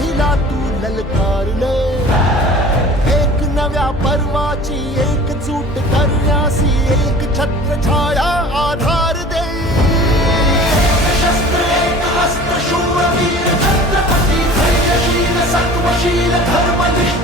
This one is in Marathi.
पाहिला तू ललकारले, एक नव्या पर्वाची एकजूट करण्यासी एक छत्रछाया आधार दे. शस्त्र एक हस्त शूरवीर छत्रपती धैर्यशील सत्वशील धर्मनिष्ठ